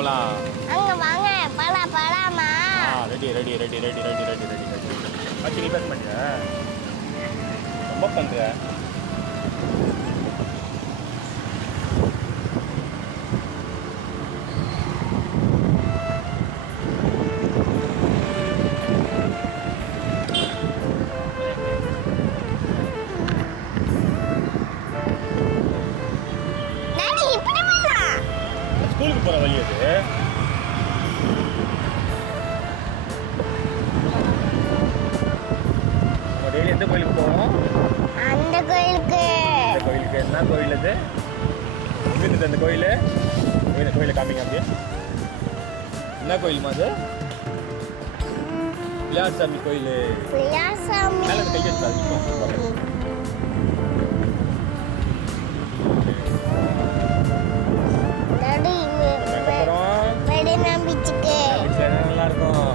போலாம்? அங்க வாங்க போலாமா? ரெடி. நீ பேச மாட்டியா? ரொம்ப பண்ற. ஸ்கூலுக்கு போற வழி அது. நம்ம டெய்லி எந்த கோயிலுக்கு போவோம்? அந்த கோயிலுக்கு. இந்த கோயிலுக்கு என்ன கோயில் அது? இருக்குது அந்த கோயில். இந்த கோயிலை காமிங்க அப்படியே. என்ன கோயிலுமா அது? பிள்ளையார்சாமி கோயில். பிள்ளையார்சாமி. மேலே கை வச்சு நல்லா இருக்கும்.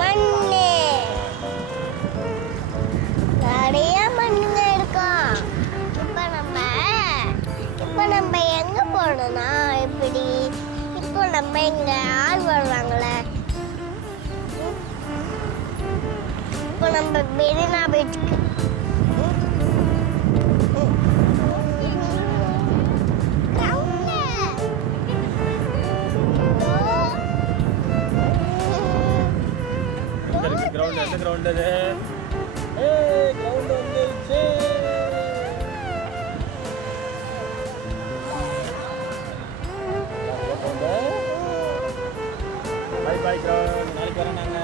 மண்ணு நிறைய மண்ணுங்க இருக்கும். இப்ப நம்ம எங்க போனோம்னா இப்படி இப்போ நம்ம இங்க ஆள் வருவாங்களே. இப்போ நம்ம மெரினா பீச்சுக்கு கிரவுண்ட். எந்த கிரவுண்ட் அது? கிரவுண்ட் வந்துருச்சு. பாய் கிரவுண்ட். நாளைக்கு வரோம் நாங்க.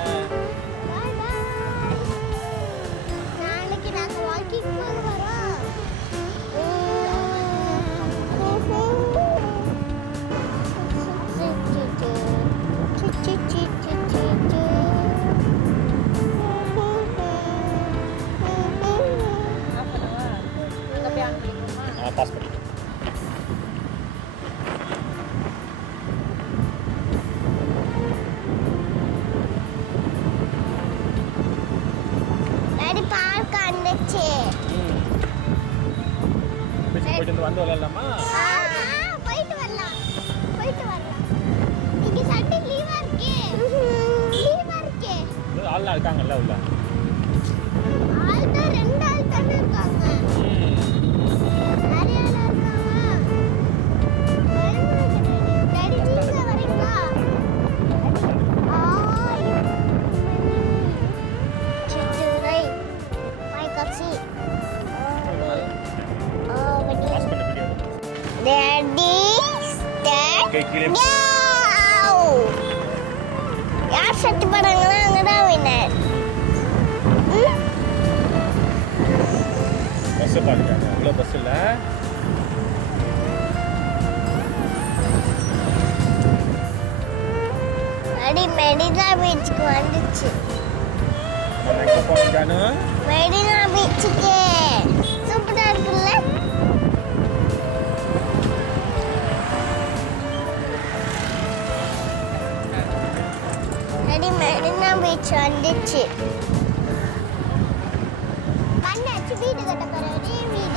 நாளைக்கு நாங்க வாக்கிங் போக வரோம். பாஸ் பண்ணி டாடி பார்க்க வந்துச்சு. போயிட்டு வந்து வரலாமா? போயிட்டு வரலாம். இன்னைக்கு சண்டே லீவா இருக்கே. ஆள்லாம் இருக்காங்கல்ல உள்ள? ஆள் தான் 2 ஆள் தானே இருக்காங்க. யார் சத்து படங்களா அங்கதான் வினர். பஸ் பாருங்க. அவ்வளோ பஸ் இல்லை. அடி மெரினா பீச்சுக்கு வந்துச்சு. நம்ம எங்க போறோம் ஜானு? மெரினா பீச்சுக்கு. சூப்பரா இருக்குல்ல? அடி மெரினா பீச் வந்துச்சு. பண்ணாச்சு வீடு கட்ட போறேன். வீடு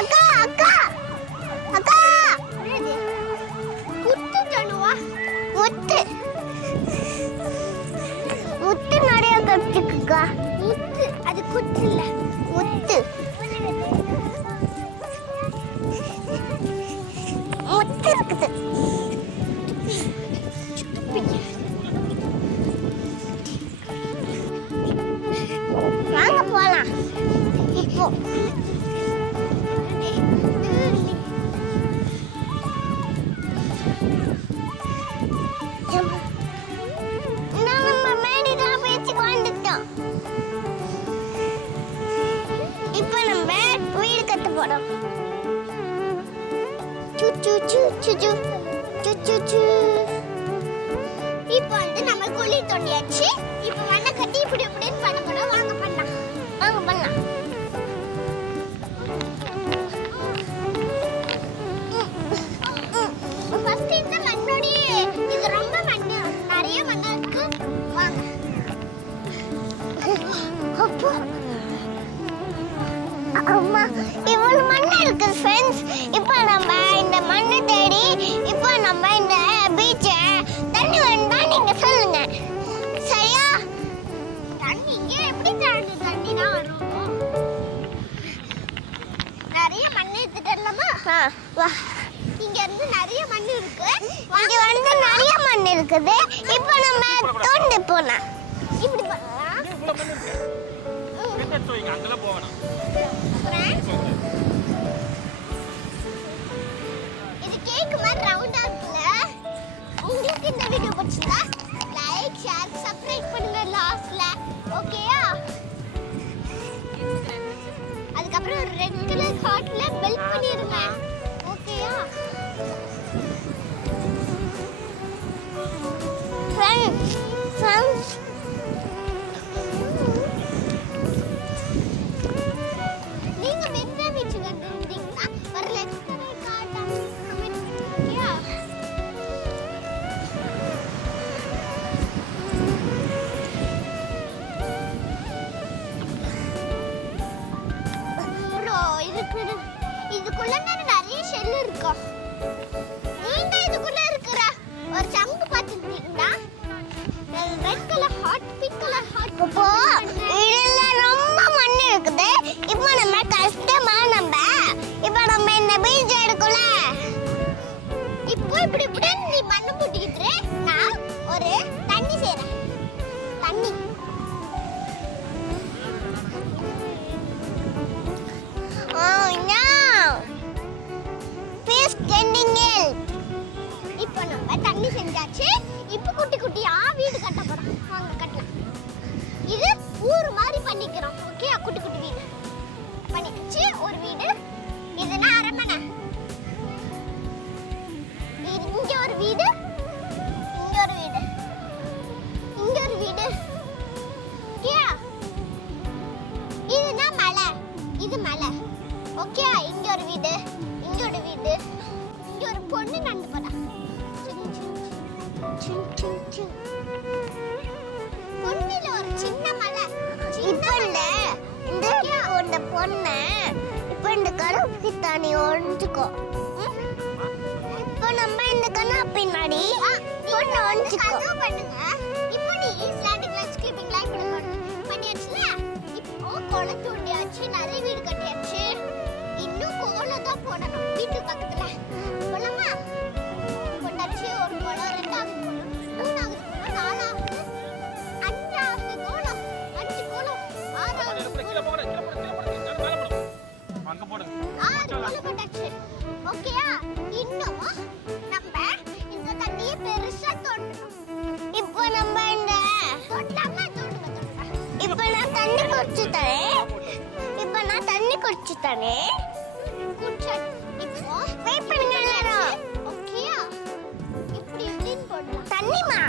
அக்கா போ. நம்ம மேடிதான் பேச்சு வந்துட்டோம். இப்போ நம்ம வீடு கட்ட போறோம். சு சு சு சு சு சு சு சு. இப்போ வந்து நம்ம குழி தோண்டியாச்சு. இப்போ மண்ணை கட்டி இப்படி இப்படின்னு பண்ண போறோம். வாங்க பண்ணலாம். வாங்க பண்ணலாம். ஃபர்ஸ்ட் இந்த மண்ணோடயே இது ரொம்ப மண்ணு நிறைய மண்ணா இருக்கு. வாங்க. அப்போ அம்மா இவ்வளவு மண் இருக்கு ஃப்ரெண்ட்ஸ். இப்போ நம்ம இந்த மண்ணை தேடி இப்போ நம்ம இந்த பீச்சை தண்ணி வேணும்னா நீங்க சொல்லுங்க. சரியா? தண்ணி இங்கே எப்படி தண்ணி தான் வரும்? நிறைய மண் எடுத்துட்டலாமா? வா. இங்க இருந்து நிறைய மண் இருக்கு. இங்க வந்து நிறைய மண் இருக்குது. இப்போ நம்ம தோண்டி போனா இப்படி பண்ணலாம். அங்கெல்லாம் போகணும். இது கேக் மாதிரி ரவுண்டா இருக்குல்ல. உங்களுக்கு இந்த வீடியோ பிடிச்சிருந்தா லைக் ஷேர் சப்ஸ்கிரைப் பண்ணுங்க லாஸ்ட்ல. ஓகேயா? அதுக்கப்புறம் ஒரு ரெட் கலர் ஹார்ட்ல பெல் பண்ணிருங்க. ஓகேயா? ஃப்ரெண்ட்ஸ் நீங்க மெட்ரோ பீச் கண்டிருந்தீங்கன்னா ஒரு லெஃப்ட் ரைட் காட்டும். ஓகேயா? ப்ரோ இதுக்குள்ள நிறைய ஷெல் இருக்கா. நீங்க இதுக்குள்ள இருக்கிற ஒரு சங்கு பார்த்துட்டீங்களா? Red colour hot pink colour hot. இப்போ இதுல ரொம்ப மண் இருக்குது. இப்போ நம்ம கஷ்டமா இப்போ நம்ம இந்த பீச் எடுக்கல. இப்போ இப்படி இப்படி நீ மண்ணு போட்டுக்கிட்டு நான் ஒரு தண்ணி செய்றேன். தண்ணி இப்போ நம்ம தண்ணி செஞ்சாச்சு. இப்போ குட்டி குட்டியா வீடு கட்ட போறோம். வாங்க கட்டலாம். இது ஊர் மாதிரி பண்ணிக்கிறோம். ஓகே? குட்டி குட்டி வீடு பண்ணிச்சு. ஒரு வீடு இதுனா அரண்மனை. இங்க ஒரு வீடு, இங்க ஒரு வீடு, இங்க ஒரு வீடு. ஓகே? இதுனா மலை. இது மலை. ஓகே? இங்க ஒரு வீடு, இங்க ஒரு வீடு, இங்க ஒரு பொண்ணு நடந்து போறா. பொண்ணுல ஒரு சின்ன மலை. இப்போ இந்த பொண்ணு இப்போ இந்த கருப்பு தண்ணி ஒழிஞ்சுக்கோ. இப்போ நம்ம இந்த கண்ணா பின்னாடி பொண்ணு ஒழிஞ்சுக்கோ பண்ணுங்க. இப்போ நீ ஸ்லாண்டிங் கிளாஸ் ஸ்கிப்பிங் லைன் பண்ணியாச்சுல. இப்போ கோலம் தூண்டியாச்சு. நிறைய வீடு கட்டியாச்சு. இன்னும் கோலம் தான் போடணும் வீட்டு பக்கத்துல. போலாமா? போட்டாச்சு. ஒரு கோலம், ரெண்டாவது கோலம், மூணாவது கோலம், நாலாவது, அஞ்சாவது கோலம், 5 கோலம், ஆறாவது கோலம். அங்க போடு. 6 கோலம் போட்டாச்சு. ஓகேயா? இன்னும் நம்ம இந்த தண்ணியை பெருசா தோண்டணும். இப்போ நம்ம இந்த தோண்டலாமா? தோண்டுங்க. இப்போ நான் தண்ணி குடிச்சுட்டானே. குடிச்சாச்சு. இப்போ வெயிட் பண்ணுங்க எல்லாரும். ஓகேயா? இப்படி இப்படின்னு போடலாம். தண்ணிமா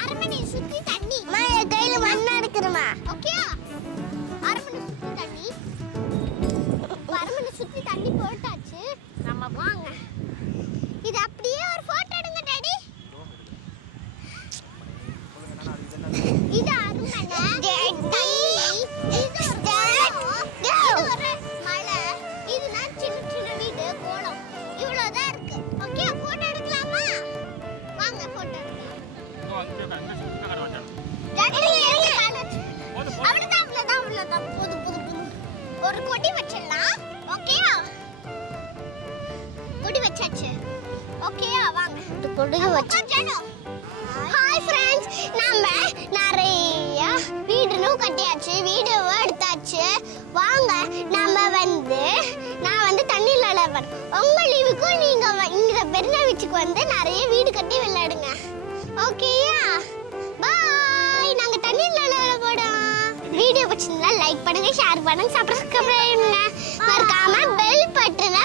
அரமணி சுத்தி தண்ணி. என் கையில மண்ணா இருக்குதுமா. ஓகேயா? அரமணி சுத்தி தண்ணி. அரமணி சுத்தி தண்ணி போட்டாச்சு. நம்ம வாங்க. இது அப்படியே ஒரு போட்டோ எடுங்க டாடி. இது அரமணை. இது ஒரு மலை. இதுனா சின்ன சின்ன வீடு கோலம். இவ்வளவுதான் இருக்கு. ஓகே? போட்டோ எடுக்கலாமா? வாங்க போட்டோ எடுக்கலாம். அவ்வளவுதான். போதும். ஒரு கொடி வச்சிடலாம். ஓகேயா? கொடி வச்சாச்சு. ஓகேயா? வாங்க. கொடி வச்சாச்சு. Hi friends. நம்ம நிறைய வீடுன்னு கட்டியாச்சு. வீடியோ எடுத்தாச்சு. ஷேர் பண்ணுங்க, சப்ஸ்கிரைப் பண்ணுங்க. மறக்காம பெல் பட்டனை